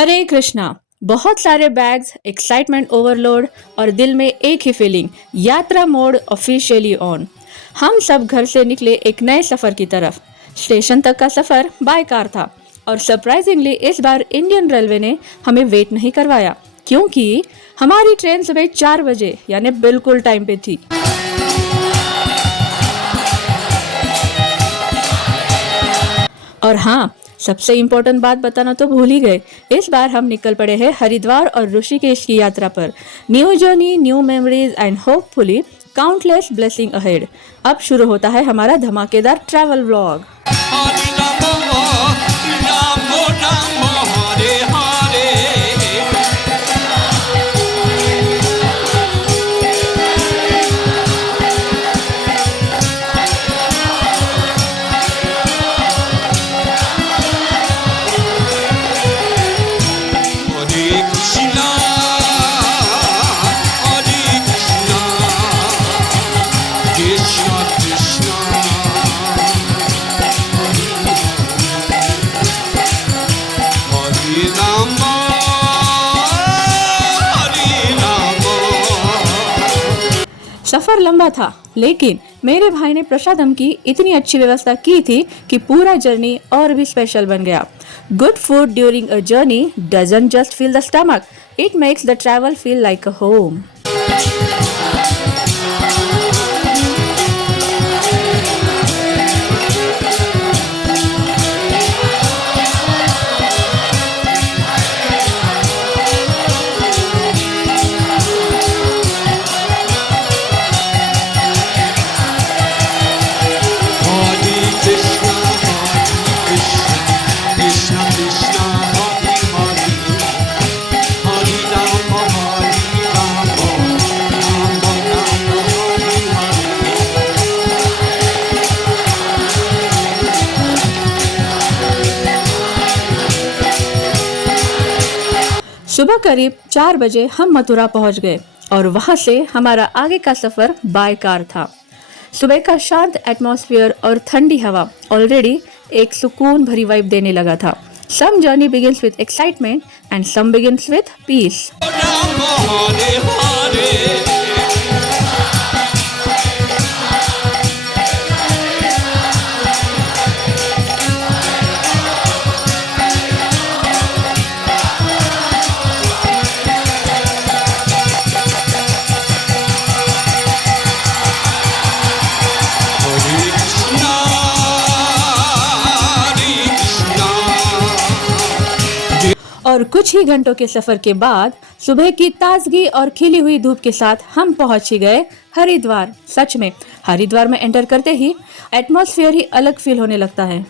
हरे कृष्णा। बहुत सारे bags, excitement overload और दिल में एक ही फीलिंग, यात्रा मोड ऑफिशियली ऑन। हम सब घर से निकले एक नए सफर की तरफ। स्टेशन तक का सफर बाय कार था और सरप्राइजिंगली इस बार इंडियन रेलवे ने हमें वेट नहीं करवाया, क्योंकि हमारी ट्रेन सुबह 4 बजे यानी बिल्कुल टाइम पे थी। और हाँ, सबसे इम्पोर्टेंट बात बताना तो भूल ही गए। इस बार हम निकल पड़े हैं हरिद्वार और ऋषिकेश की यात्रा पर। New journey, new memories and hopefully countless blessing ahead. अब शुरू होता है हमारा धमाकेदार ट्रैवल व्लॉग। सफर लंबा था, लेकिन मेरे भाई ने प्रसादम की इतनी अच्छी व्यवस्था की थी कि पूरा जर्नी और भी स्पेशल बन गया। Good food during a journey doesn't just fill the stomach, it makes the travel feel like a home. सुबह करीब 4 बजे हम मथुरा पहुंच गए और वहां से हमारा आगे का सफर बाय कार था। सुबह का शांत एटमॉस्फेयर और ठंडी हवा ऑलरेडी एक सुकून भरी वाइब देने लगा था। Some journey begins with excitement and some begins with peace. और कुछ ही घंटों के सफर के बाद सुबह की ताजगी और खिली हुई धूप के साथ हम पहुंच ही गए हरिद्वार। सच में हरिद्वार में एंटर करते ही एटमॉस्फेयर ही अलग फील होने लगता है।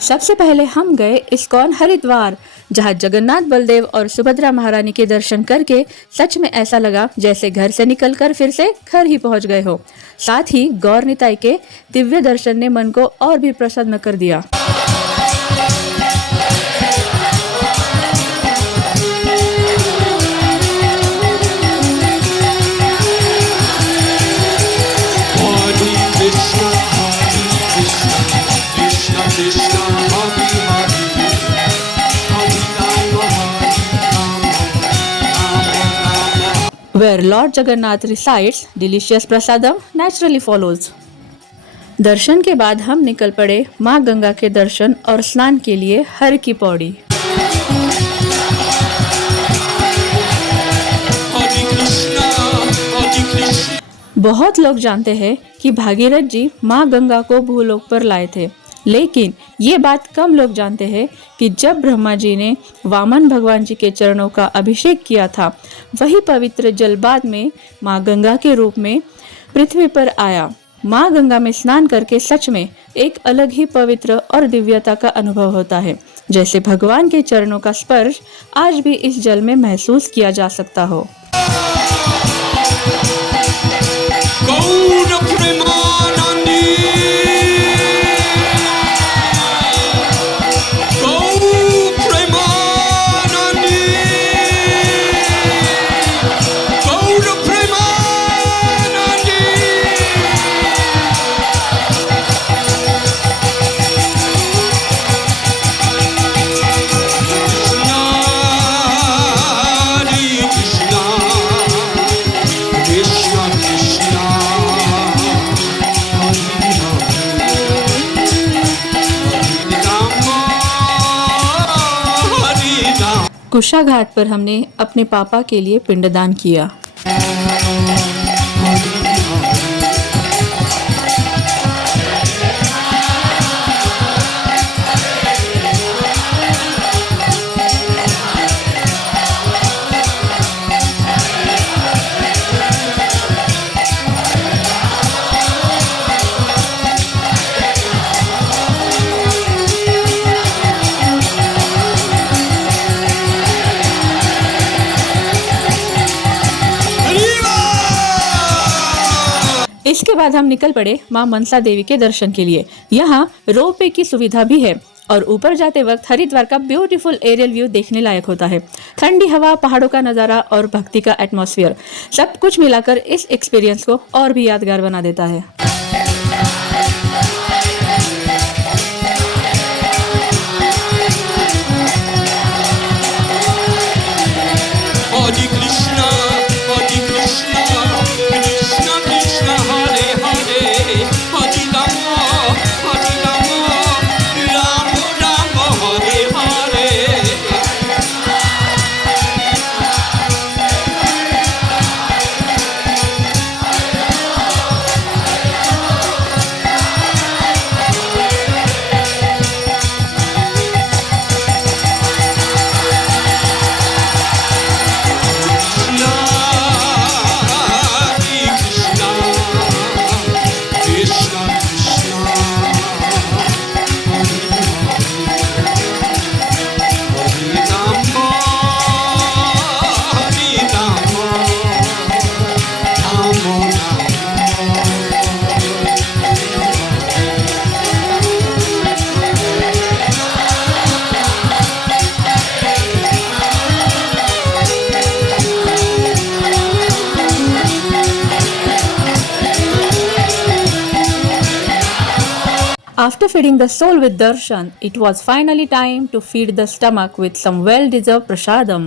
सबसे पहले हम गए इस्कॉन हरिद्वार, जहां जगन्नाथ, बलदेव और सुभद्रा महारानी के दर्शन करके सच में ऐसा लगा जैसे घर से निकलकर फिर से घर ही पहुंच गए हो। साथ ही गौर निताई के दिव्य दर्शन ने मन को और भी प्रसन्न कर दिया। Where Lord Jagannath resides, delicious prasadam naturally follows. दर्शन के बाद हम निकल पड़े माँ गंगा के दर्शन और स्नान के लिए हर की पौड़ी। बहुत लोग जानते हैं कि भागीरथ जी माँ गंगा को भूलोक पर लाए थे, लेकिन ये बात कम लोग जानते हैं कि जब ब्रह्मा जी ने वामन भगवान जी के चरणों का अभिषेक किया था, वही पवित्र जल बाद में माँ गंगा के रूप में पृथ्वी पर आया। माँ गंगा में स्नान करके सच में एक अलग ही पवित्र और दिव्यता का अनुभव होता है, जैसे भगवान के चरणों का स्पर्श आज भी इस जल में महसूस किया जा सकता हो। कुशा घाट पर हमने अपने पापा के लिए पिंडदान किया। इसके बाद हम निकल पड़े मां मनसा देवी के दर्शन के लिए। यहाँ रोपवे की सुविधा भी है और ऊपर जाते वक्त हरिद्वार का ब्यूटीफुल एरियल व्यू देखने लायक होता है। ठंडी हवा, पहाड़ों का नज़ारा और भक्ति का एटमॉस्फेयर, सब कुछ मिलाकर इस एक्सपीरियंस को और भी यादगार बना देता है। After feeding the soul with darshan, it was finally time to feed the stomach with some well-deserved prasadam.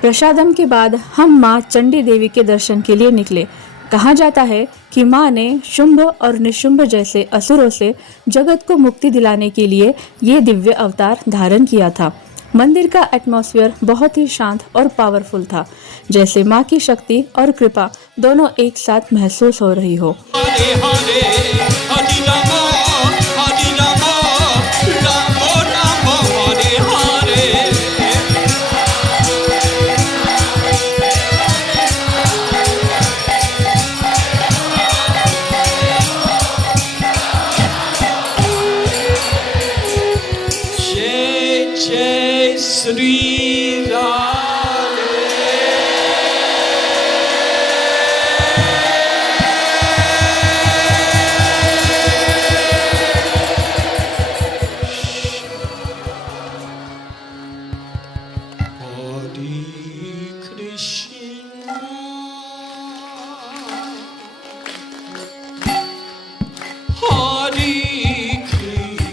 प्रसादम के बाद हम माँ चंडी देवी के दर्शन के लिए निकले। कहा जाता है कि माँ ने शुंभ और निशुंभ जैसे असुरों से जगत को मुक्ति दिलाने के लिए ये दिव्य अवतार धारण किया था। मंदिर का एटमॉस्फेयर बहुत ही शांत और पावरफुल था, जैसे माँ की शक्ति और कृपा दोनों एक साथ महसूस हो रही हो। Sri Radhe Hare Krishna Hare Krishna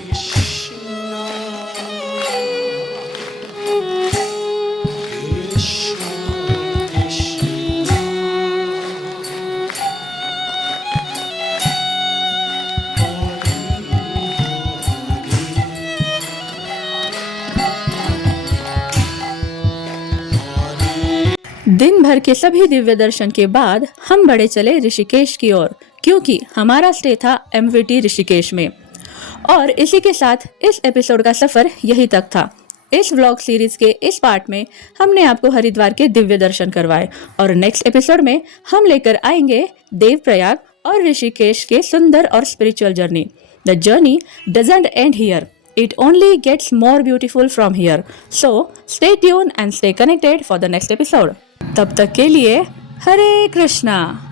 दिन भर के सभी दिव्य दर्शन के बाद हम बढ़े चले ऋषिकेश की ओर, क्योंकि हमारा स्टे था एमवीटी ऋषिकेश में। और इसी के साथ इस एपिसोड का सफर यही तक था। इस व्लॉग सीरीज के इस पार्ट में हमने आपको हरिद्वार के दिव्य दर्शन करवाए और नेक्स्ट एपिसोड में हम लेकर आएंगे देवप्रयाग और ऋषिकेश के सुंदर और spiritual journey. The journey doesn't and here, it only gets more beautiful from here. So stay tuned and stay connected for the next episode. तब तक के लिए हरे कृष्णा।